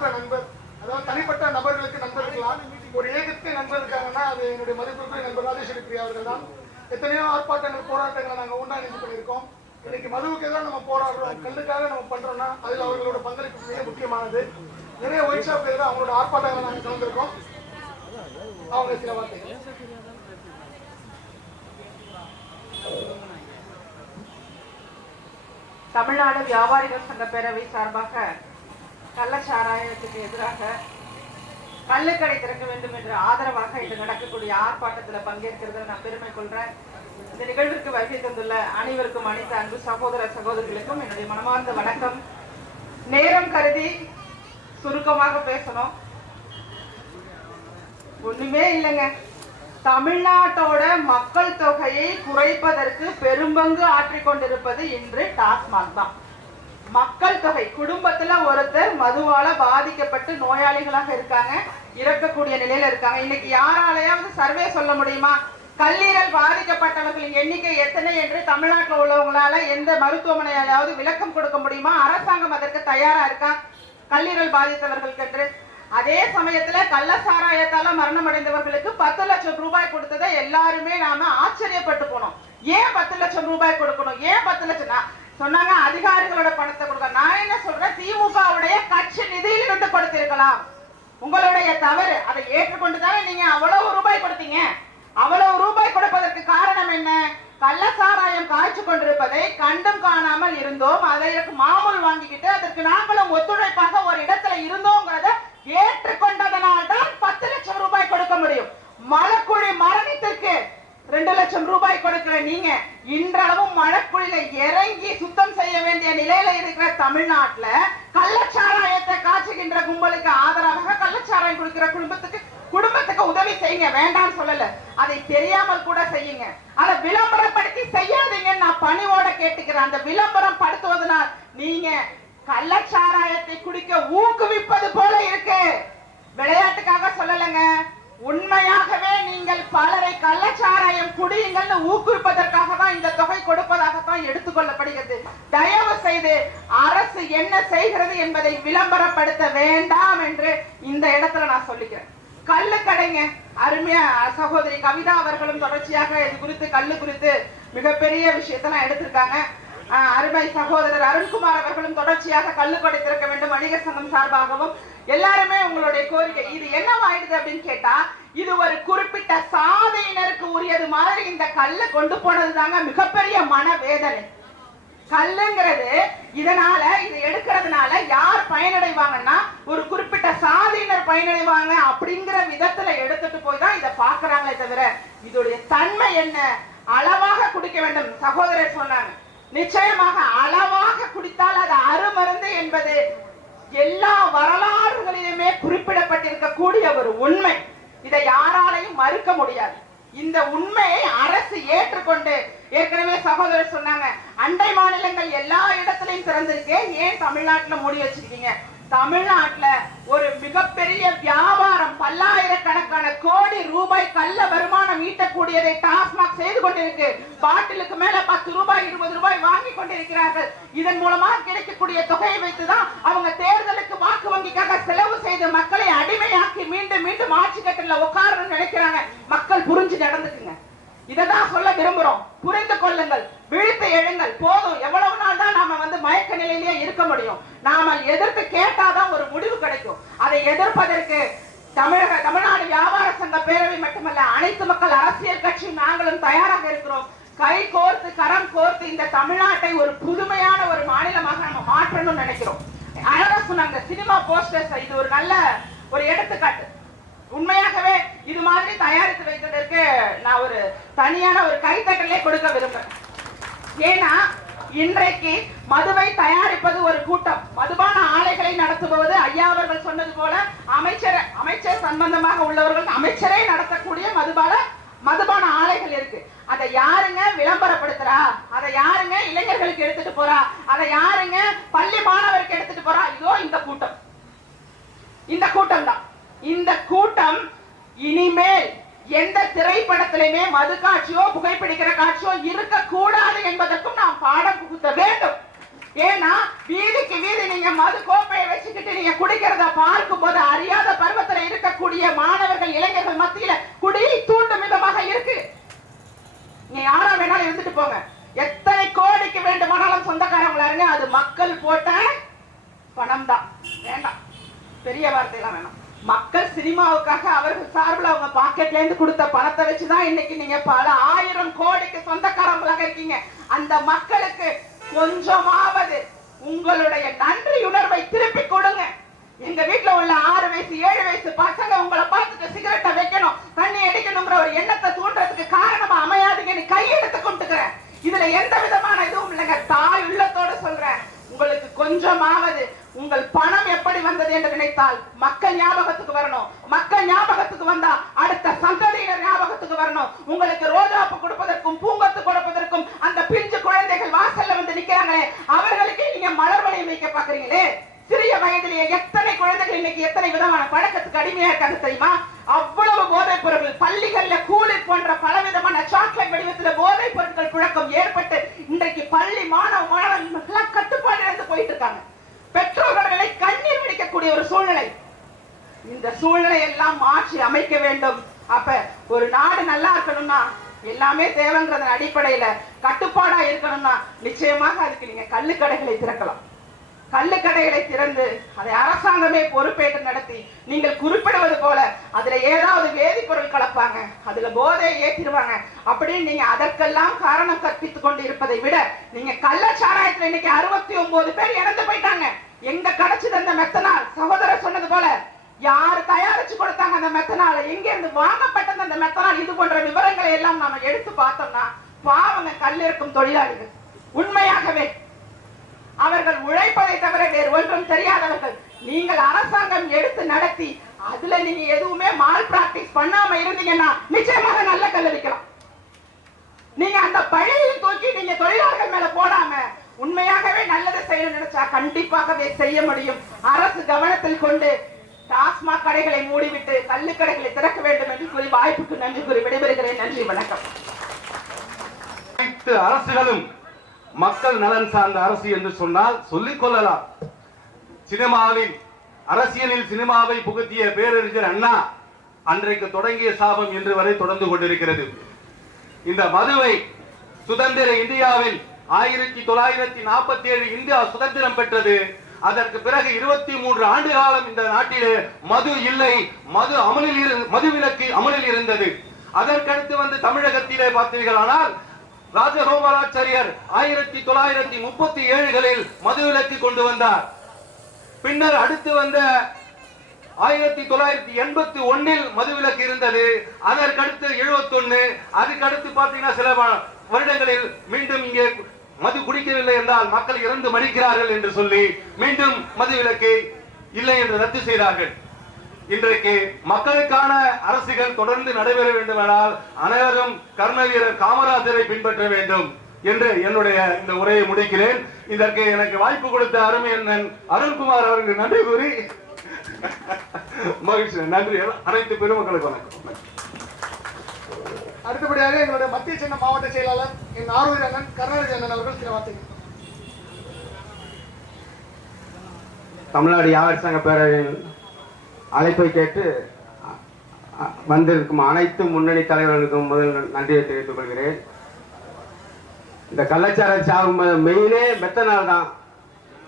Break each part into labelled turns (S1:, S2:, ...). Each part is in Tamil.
S1: மதிப்புக்குரிய நண்பர் அதாவது தனிப்பட்ட நபர்களுக்கு நண்பர் ஒரு ஏகத்தை நண்பர் இருக்காங்கன்னா அது என்னுடைய மதிப்புக்குரிய நண்பர் ராஜேஸ்வரி பிரியா அவர்கள் தான். எத்தனையோ ஆர்ப்பாட்டங்கள் போராட்டங்களை நாங்கள் ஒன்றா நினைச்சு பண்ணியிருக்கோம் இன்னைக்கு மதுவுக்கு எதிராக நம்ம போராடுறோம் கல்லுக்காக நம்ம பண்றோம்னா அதில் அவர்களோட பங்களிப்பு மிக முக்கியமானது. நிறைய ஒயிட் ஷாப் எதிராக அவங்களோட ஆர்ப்பாட்டங்களை நாங்கள் கலந்துருக்கோம். அவங்க சில வார்த்தைகள்.
S2: தமிழ்நாடு வியாபாரிகள் சங்க பேரவை சார்பாக கள்ளச்சாராயத்துக்கு எதிராக கள்ளுக்கடை திறக்க வேண்டும் என்று ஆதரவாக இன்று நடக்கக்கூடிய ஆர்ப்பாட்டத்தில் பங்கேற்கிறத நான் பெருமை கொள்றேன். இந்த நிகழ்விற்கு வருகை தந்துள்ள அனைவருக்கும் அனைத்து அன்பு சகோதர சகோதரிகளுக்கும் என்னுடைய மனமார்ந்த வணக்கம். நேரம் கருதி சுருக்கமாக பேசணும். ஒண்ணுமே இல்லைங்க. தமிழ்நாட்டோட மக்கள் தொகையை குறைப்பதற்கு பெரும்பங்கு ஆற்றிக்கொண்டிருப்பது இன்று டாஸ்மாக் தான். மக்கள் தொகை குடும்பத்துல மதுவால பாதிக்கப்பட்டு நோயாளிகளாக இருக்காங்க இறக்கக்கூடிய நிலையில இருக்காங்க. இன்னைக்கு யாராலையாவது சர்வே சொல்ல முடியுமா? கல்லீரல் பாதிக்கப்பட்டவர்களின் எண்ணிக்கை எத்தனை என்று தமிழ்நாட்டில் உள்ளவங்களால எந்த மருத்துவமனையாவது விளக்கம் கொடுக்க முடியுமா? அரசாங்கம் அதற்கு தயாரா இருக்கா? கல்லீரல் பாதித்தவர்களுக்கு என்று அதே சமயத்துல கள்ள சாராயத்தால மரணம் அடைந்தவர்களுக்கு பத்து லட்சம் ரூபாய் கொடுத்ததை எல்லாருமே நாம ஆச்சரியப்பட்டு போனோம். ஏன் பத்து லட்சம் ரூபாய் கொடுக்கணும்? ஏன் பத்து லட்சம் சொன்னாங்க அதிகாரிகளோட பணத்தை கொடுக்க நான் என்ன சொல்றேன்? திமுகவுடைய கட்சி நிதியிலிருந்து கொடுத்திருக்கலாம் உங்களுடைய தவறு. அதை ஏற்றுக்கொண்டு தானே நீங்க அவ்வளவு ரூபாய் கொடுத்தீங்க. அவ்வளவு ரூபாய் கொடுப்பதற்கு காரணம் என்ன? கள்ள சாராயம் காய்ச்சி கொண்டிருப்பதை கண்டும் காணாமல் இருந்தோம். அதற்கு மாமூல் வாங்கிக்கிட்டு அதற்கு நாங்களும் ஒத்துழைப்பாக ஒரு இடத்துல இருந்தோங்கிறத ஏற்றுக்கொண்டதனால் தான் பத்து லட்சம் ரூபாய் கொடுக்க முடியும். மலக்குழி மரணத்திற்கு ரெண்டு லட்சம் ரூபாய் கொடுக்கிற நீங்க இன்றளவும் மழைக்குள்ள இறங்கி சுத்தம் செய்ய வேண்டிய நிலையில இருக்கிற தமிழ்நாட்டுல கள்ளச்சாராயத்தை காய்ச்சுகின்ற கும்பலுக்கு ஆதரவாக கள்ளச்சாராயம் கொடுக்கிற குடும்பத்துக்கு குடும்பத்துக்கு உதவி செய்யுங்க. வேண்டாம்னு சொல்லல. அதை தெரியாமல் கூட செய்யுங்க. அதை விளம்பரப்படுத்தி செய்யாதீங்கன்னு நான் பணிவோட கேட்டுக்கிறேன். அந்த விளம்பரம் படுத்துவதனால் நீங்க கள்ளச்சாராயத்தை குடிக்க ஊக்குவிப்பது போல இருக்கு. விளையாட்டுக்காக சொல்லலைங்க. உண்மையாக நீங்கள் கள்ளச்சாராயம் குடியுங்கள்னு ஊக்குவிப்பதற்காக தான் இந்த தொகை கொடுப்பதாகத்தான் எடுத்துக்கொள்ளப்படுகிறது. தயவு செய்து அரசு என்ன செய்கிறது என்பதை விளம்பரப்படுத்த வேண்டாம் என்று இந்த இடத்துல நான் சொல்லிக்கிறேன். கல்லு கடைங்க அருமையா சகோதரி கவிதா அவர்களும் தொடர்ச்சியாக இது குறித்து கல்லு குறித்து மிகப்பெரிய விஷயத்தெல்லாம் எடுத்திருக்காங்க. அருமை சகோதரர் அருண்குமார் அவர்களும் தொடர்ச்சியாக கல்லுக்கடை திறக்க வேண்டும். வணிகர் சங்கம் சார்பாகவும் எல்லாருமே உங்களுடைய கோரிக்கை இது என்னவாயிடுது அப்படின்னு கேட்டா இது ஒரு குறிப்பிட்ட சாதையினருக்கு உரியது மாதிரி இந்த கல்லை கொண்டு போனது தாங்க மிகப்பெரிய மனவேதனை. கல்லுங்கிறது இதனால இது எடுக்கிறதுனால யார் பயனடைவாங்கன்னா ஒரு குறிப்பிட்ட சாதியினர் பயனடைவாங்க அப்படிங்கிற விதத்துல எடுத்துட்டு போய் தான் இதை பாக்குறாங்களே தவிர இதோடைய தன்மை என்ன? அளவாக குடிக்க வேண்டும். சகோதரர் சொன்னாங்க நிச்சயமாக அளவாக குடித்தால் அது அருமருந்து என்பது எல்லா வரலாறுகளிலுமே குறிப்பிடப்பட்டிருக்கக்கூடிய ஒரு உண்மை. இதை யாராலையும் மறுக்க முடியாது. இந்த உண்மையை அரசு ஏற்றுக்கொண்டு ஏற்கனவே சகோதரர் சொன்னாங்க அண்டை மாநிலங்கள் எல்லா இடத்துலையும் திறந்திருக்கு ஏன் தமிழ்நாட்டுல மூடி வச்சிருக்கீங்க? தமிழ்நாட்டுல ஒரு மிகப்பெரிய வியாபாரம் பல்லாயிரக்கணக்கான கோடி ரூபாய் கள்ள வருமானம் ஈட்டக்கூடியதை டாஸ்மாக் செய்து கொண்டிருக்கு. பாட்டிலுக்கு மேல பத்து ரூபாய் இருபது ரூபாய் வாங்கி இதன் மூலமாக கிடைக்கக்கூடிய தொகையை வைத்துதான் அவங்க தேர்தலுக்கு வாக்கு வங்கிக்காக செலவு செய்து மக்களை அடிமையாக்கி மீண்டும் மீண்டும் ஆட்சி கட்டில உட்காரணும்னு நினைக்கிறாங்க. மக்கள் புரிஞ்சு நடந்துக்குங்க. இததான் சொல்ல விரும்புறோம். புரிந்து கொள்ளுங்கள். விழித்து எழுங்கள். போதும். எவ்வளவு நாள் தான் நாம வந்து மயக்க நிலையிலேயே இருக்க முடியும். நாம எதிர்த்து கேட்டாதான் ஒரு முடிவு கிடைக்கும். அதை எதிர்ப்பதற்கு தமிழக தமிழ்நாடு வியாபார சங்க பேரவை மட்டுமல்ல அனைத்து மக்கள் அரசியல் கட்சி நாங்களும் தயாராக இருக்கிறோம். கை கோர்த்து கரம் கோர்த்து இந்த தமிழ்நாட்டை ஒரு புதுமையான ஒரு மாநிலமாக நம்ம மாற்றணும்னு நினைக்கிறோம். அழகா சொன்னாங்க சினிமா போஸ்டர்ஸ் இது ஒரு நல்ல ஒரு எடுத்துக்காட்டு. உண்மையாகவே இது மாதிரி தயாரித்து வைத்ததற்கு நான் ஒரு தனியான ஒரு கைத்தட்டலே கொடுக்க விரும்புறேன். ஏன்னா இன்றைக்கு மதுவை தயாரிப்பது ஒரு கூட்டம். மதுபான ஆலைகளை நடத்துபவது ஐயா அவர்கள் சொன்னது போல அமைச்சர் அமைச்சர் சம்பந்தமாக உள்ளவர்கள் அமைச்சரே நடத்தக்கூடிய மதுபான மதுபான ஆலைகள் இருக்கு. அதை யாருங்க விளம்பரப்படுத்துறா? அதை யாருங்க இளைஞர்களுக்கு எடுத்துட்டு போறா? அதை யாருங்க பள்ளி மாணவருக்கு எடுத்துட்டு போறா? இதோ இந்த கூட்டம். இந்த கூட்டம் தான். இந்த கூட்டம் இனிமேல் எந்த திரைப்படத்திலுமே மது காட்சியோ புகைப்பிடிக்கிற காட்சியோ இருக்கக்கூடாது என்பதற்கும் நாம் பாடம் புகுத்த வேண்டும். ஏன்னா வீதிக்கு வீதி நீங்க மது கோப்பையை வச்சுக்கிட்டு நீங்க குடிக்கிறத பார்க்கும் போது அறியாத பருவத்துல இருக்கக்கூடிய மாணவர்கள் இளைஞர்கள் மத்தியில குடி தூண்டும் விதமாக இருக்கு. நீங்க யாரா வேணாலும் இருந்துட்டு போங்க. எத்தனை கோடிக்கு வேண்டுமானாலும் சொந்தக்காரங்களா இருங்க அது மக்கள் போட்ட பணம் தான் வேண்டாம். பெரிய வார்த்தையெல்லாம் வேணாம். மக்கள் சினிமாவுக்காக அவர்கள் சார்பில் அவங்க பாக்கெட்ல இருந்து கொடுத்த பணத்தை வச்சுதான் இன்னைக்கு நீங்க பல ஆயிரம் கோடிக்கு சொந்தக்காரங்களாக இருக்கீங்க. அந்த மக்களுக்கு கொஞ்சமாவது உங்களுடைய நன்றி உணர்வை திருப்பி கொடுங்க. எங்க வீட்டுல உள்ள ஆறு வயசு ஏழு வயசு பசங்க உங்களை பார்த்துட்டு சிகரெட்டை வைக்கணும் தண்ணி அடிக்கணுங்கிற ஒரு எண்ணத்தை தூண்டுறதுக்கு காரணமா அமையாதீங்கன்னு கையெடுத்து கொண்டுக்கிறேன் இதுல எந்த விதமான இதுவும் இல்லைங்க. தாய் உள்ளத்தோட சொல்றேன். உங்களுக்கு கொஞ்சமாவது உங்கள் பணம் எப்படி வந்தது என்று நினைத்தால் மக்கள் ஞாபகத்துக்கு வரணும். மக்கள் ஞாபகத்துக்கு வந்தா அடுத்த சந்ததியினர் ஞாபகத்துக்கு வரணும். உங்களுக்கு ரோஜாப்பு கொடுப்பதற்கும் பூங்கத்து கொடுப்பதற்கும் அந்த பிஞ்சு குழந்தைகள் வாசல்ல வந்து நிக்கிறாங்களே அவர்களுக்கு நீங்க மலர் வளையம் வைக்க பாக்குறீங்களே சிறிய வயதிலேயே எத்தனை குழந்தைகள் இன்னைக்கு எத்தனை விதமான பழக்கத்துக்கு அடிமையா இருக்காங்க தெரியுமா? அவ்வளவு போதைப் பொருட்கள் பள்ளிகள்ல கூலி போன்ற பலவிதமான சாக்லேட் வடிவத்துல போதைப் பொருட்கள் புழக்கம் ஏற்பட்டு இன்றைக்கு பள்ளி மாணவ மாணவர்கள் கட்டுப்பாடு இழந்து போயிட்டு இருக்காங்க. பெற்றோர்களை கண்ணீர் வடிக்கக்கூடிய ஒரு சூழ்நிலை. இந்த சூழ்நிலை எல்லாம் மாற்றி அமைக்க வேண்டும். அப்ப ஒரு நாடு நல்லா இருக்கணும்னா எல்லாமே தேவைங்கிறதன் அடிப்படையில கட்டுப்பாடா இருக்கணும்னா நிச்சயமாக அதுக்கு நீங்க கள்ளுக்கடைகளை திறக்கலாம். கள்ளுக்கடைகளை திறந்து அதை அரசாங்கமே பொறுப்பேற்று நடத்தி நீங்கள் குறிப்பிடுவது போல அதுல ஏதாவது வேதிப்பொருள் கலப்பாங்க அதுல போதையை ஏற்றிடுவாங்க. அப்படின்னு நீங்க அதற்கெல்லாம் காரணம் கற்பித்துக் கொண்டு இருப்பதை விட நீங்க கள்ளச்சாராயத்துல இன்னைக்கு அறுபத்தி ஒன்பது பேர் இறந்து போயிட்டாங்க. எங்க கிடைச்சது அந்த மெத்தனால்? சகோதரர் சொன்னது போல யார் தயாரிச்சு கொடுத்தாங்க அந்த மெத்தனால்? எங்க இருந்து வாங்கப்பட்டது அந்த மெத்தனால்? இது போன்ற விவரங்களை எல்லாம் நாம எடுத்து பார்த்தோம்னா பாவங்க கல்லிருக்கும் தொழிலாளிகள். உண்மையாகவே அவர்கள் உழைப்பதை தவிர வேறு ஒன்றும் தெரியாதவர்கள். நீங்கள் அரசாங்கம் எடுத்து நடத்தி அதுல நீங்க எதுவுமே மால் பிராக்டிஸ் பண்ணாம இருந்தீங்கன்னா நிச்சயமாக நல்ல கல் நீங்க அந்த பழியை தூக்கி நீங்க தொழிலாளர்கள் மேல போடாம உண்மையாகவே நல்லதை செய்யணும் நினைச்சா கண்டிப்பாகவே செய்ய முடியும். அரசு கவனத்தில் கொண்டு டாஸ்மாக் கடைகளை மூடிவிட்டு கல்லு கடைகளை திறக்க வேண்டும் என்று கூறி வாய்ப்புக்கு நன்றி கூறி விடைபெறுகிறேன். நன்றி வணக்கம்.
S3: அனைத்து அரசுகளும் மக்கள் நலன் சார்ந்த அரசு என்று சொன்னால் சொல்லிக் கொள்ளலாம். சினிமாவில் அரசியலில் சினிமாவை புகுத்திய பேரறிஞர் அண்ணா அன்றைக்கு தொடங்கிய சாபம் இன்று வரை தொடர்ந்து கொண்டிருக்கிறது. இந்த மதுவை சுதந்திர இந்தியாவில் ஆயிரத்தி தொள்ளாயிரத்தி நாற்பத்தி ஏழு இந்தியா சுதந்திரம் பெற்றது. அதற்கு பிறகு இருபத்தி மூன்று ஆண்டு காலம் இந்த நாட்டிலே மது இல்லை மது அமலில் இரு மதுவிலக்கு அமலில் இருந்தது. அதற்கடுத்து வந்து தமிழகத்திலே பார்த்தீர்களானால் ராஜகோபாலாச்சாரியர் ஆயிரத்தி தொள்ளாயிரத்தி முப்பத்தி ஏழுகளில் மதுவிலக்கு கொண்டு வந்தார். பின்னர் அடுத்து வந்த ஆயிரத்தி தொள்ளாயிரத்தி எண்பத்தி ஒன்னில் மதுவிலக்கு இருந்தது. அதற்கடுத்து எழுபத்தொன்னு அதுக்கடுத்து பார்த்தீங்கன்னா சில வருடங்களில் மீண்டும் இங்கே மது குடிக்கவில்லை என்றால் மக்கள் இறந்து மடிக்கிறார்கள் என்று சொல்லி மீண்டும் மதுவிலக்கு இல்லை என்று ரத்து செய்தார்கள். இன்றைக்கு மக்களுக்கான அரசுகள் தொடர்ந்து நடைபெற வேண்டுமானால் அனைவரும் கர்ணவீரர் காமராஜரை பின்பற்ற வேண்டும் என்று என்னுடைய இந்த உரையை முடிக்கிறேன். இதற்கு எனக்கு வாய்ப்பு கொடுத்த அருமை அண்ணன் அருண்குமார் அவருக்கு நன்றி கூறி மகிழ்ச்சி. நன்றி. அனைத்து பெருமக்களுக்கு வணக்கம்.
S1: அடுத்தபடியாக எங்களுடைய மத்திய சென்னை மாவட்ட செயலாளர் என் ஆரூர் அண்ணன் கருணாநிதி அண்ணன் அவர்கள் சில வார்த்தைகள்.
S4: தமிழ்நாடு யாவர் சங்க பேரவையின் அழைப்பை கேட்டு வந்திருக்கும் அனைத்து முன்னணி தலைவர்களுக்கும் முதல் நன்றியை தெரிவித்துக் கொள்கிறேன். இந்த கள்ளச்சார சாகும் மெயினே மெத்தனால் தான்.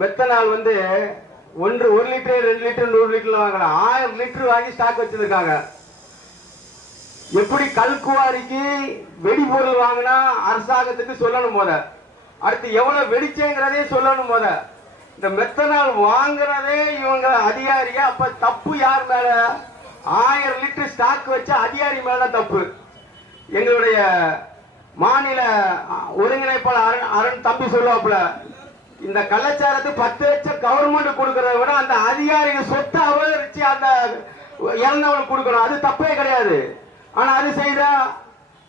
S4: மெத்தனால் வந்து ஒன்று ஒரு லிட்டர் ரெண்டு லிட்டர் நூறு லிட்டர் வாங்கலாம் ஆயிரம் லிட்டர் வாங்கி ஸ்டாக் வச்சிருக்காங்க. எப்படி கல்குவாரிக்கு வெடிபொருள் வாங்கினா அரசாங்கத்துக்கு சொல்லணும் முத அடுத்து எவ்வளவு வெடிச்சேங்கிறதே சொல்லணும் முத இந்த மெத்தனால் வாங்குறதே இவங்க அதிகாரிங்க அப்ப தப்பு யார் மேல? ஆயிரம் லிட்டர் ஸ்டாக் வச்ச அதிகாரி மேல தப்பு. எங்களுடைய மாநில ஒருங்கிணைப்பாளர் அருண் அருண் தம்பி சொல்லுவாப்புல இந்த கள்ளச்சாரத்துக்கு பத்து லட்சம் கவர்மெண்ட் கொடுக்கறத விட அந்த அதிகாரிக சொத்தை அபகரிச்சு அந்த இறந்தவனுக்கு கொடுக்கணும். அது தப்பே கிடையாது. ஆனா அது செய்தா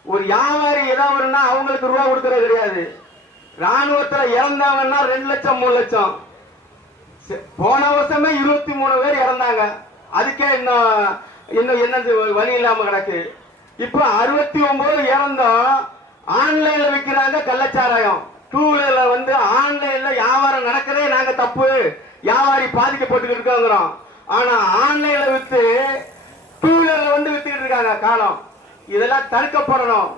S4: ஒரு வியாபாரி ஏதாவது அவங்களுக்கு ரூபா கொடுக்கறது கிடையாது. ராணுவத்துல இறந்தவன்னா ரெண்டு லட்சம் மூணு லட்சம். போன வருஷமே இருபத்தி மூணு பேர் இறந்தாங்க. அதுக்கே இன்னும் இன்னும் என்னது வழி இல்லாம கிடக்கு. இப்போ அறுபத்தி ஒன்பது இறந்தோம். ஆன்லைன்ல விற்கிறாங்க கள்ளச்சாராயம். டூ வீலர்ல வந்து ஆன்லைன்ல வியாபாரம் நடக்கிறதே நாங்க தப்பு. வியாபாரி பாதிக்கப்பட்டுக்கிட்டு இருக்கோங்கிறோம். ஆனா ஆன்லைன்ல வித்து டூ வீலர்ல வந்து வித்துக்கிட்டு இருக்காங்க காலம். இதெல்லாம் தடுக்கப்படணும்.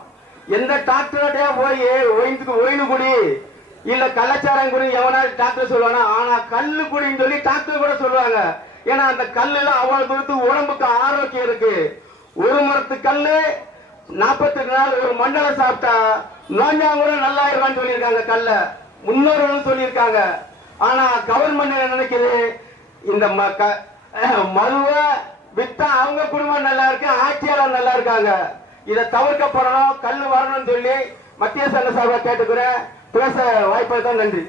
S4: எந்த டாக்டர்கிட்டயே போய் ஓய்ந்துக்கு ஒயினு குடி இல்ல கள்ளச்சாரம் குடி எவனாவது டாக்டர் சொல்லுவானா? ஆனா கல்லு குடின்னு சொல்லி டாக்டர் கூட சொல்லுவாங்க. ஏன்னா அந்த கல்லுல அவ்வளவு தூரத்து உடம்புக்கு ஆரோக்கியம் இருக்கு. ஒரு மரத்து கல்லு நாற்பத்தெட்டு நாள் ஒரு மண்டலம் சாப்பிட்டா நோஞ்சா கூட நல்லா இருவான்னு சொல்லியிருக்காங்க கல்ல. முன்னோர்களும் சொல்லியிருக்காங்க. ஆனா கவர்மெண்ட் என்ன நினைக்குது? இந்த ம- க- மதுவை வித்தா அவங்க குடும்பம் நல்லா இருக்கு ஆட்சியாளர் நல்லா இருக்காங்க. இதை தவிர்க்கப்படணும் கல் வரணும்னு சொல்லி மத்திய சங்க சபை கேட்டுக்கிறேன். பேச வாய்ப்பை தான் நன்றி.